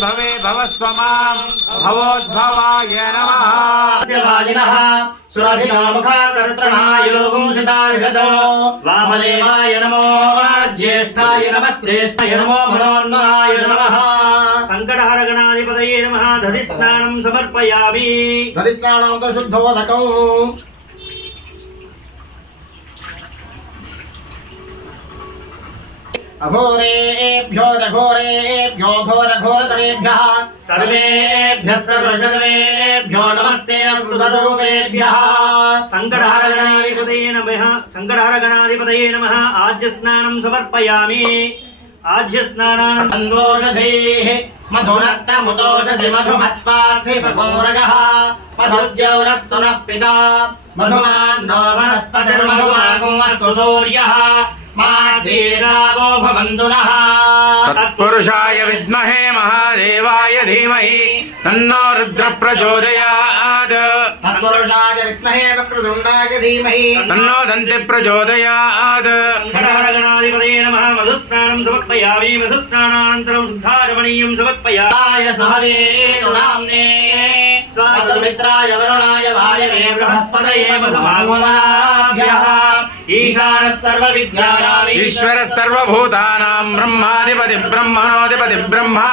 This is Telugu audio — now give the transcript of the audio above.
भवे भवस्वमाम् भवोद्भवाय नमः सुरभिनामुखारत्रणायोगुंसितार्हदो वामदेवाय नमो ज्येष्ठाय नमः श्रेष्ठाय नमो मनोन्मनाय नमः सङ्कटहरगणाधिपतये नमः दधिस्नानं समर्पयामि दधिस्नानान्तशुद्धोदकौ స్నానం సమర్పయామి దరిస్నానాంతర శుద్ధోదకం అఘోరేభ్యో రఘోరేభ్యో ఘోరఘోరతరేభ్యः సర్వేభ్యः సర్వశర్వేభ్యో నమస్తే అమృతరూపేభ్యः సంకటహరగణాధిపతయే నమ సంకటహరగణాధిపతయే నమ ఆజ్య స్నానం సమర్పయామి ఆజ్య స్నానానంతరం సందోషధేః మధునక్తముదోషధి మధుమత్పార్థిపకోరజः మధుద్యౌరస్తు माद्वीरागो भवन्तु नः तत्पुरुषाय विद्महे महादेवाय धीमहि तन्नो रुद्रप्रचोदयात् तत्पुरुषाय विद्महे वक्रतुण्डाय धीमहि तन्नो दन्तिप्रचोदयात् षडहरगणाधिपते नमः मधुस्नानं समर्पयामि मधुस्नानानन्तरं शुद्धारमणीयं समर्पयाय सहवे नाम्ने स्वामित्राय वरुणाय वायवे बृहस्पतये मधुमागमनाभ्यः ईश्वरः सर्वभूतानां ब्रह्माधिपति ब्रह्मणोऽधिपति ब्रह्मा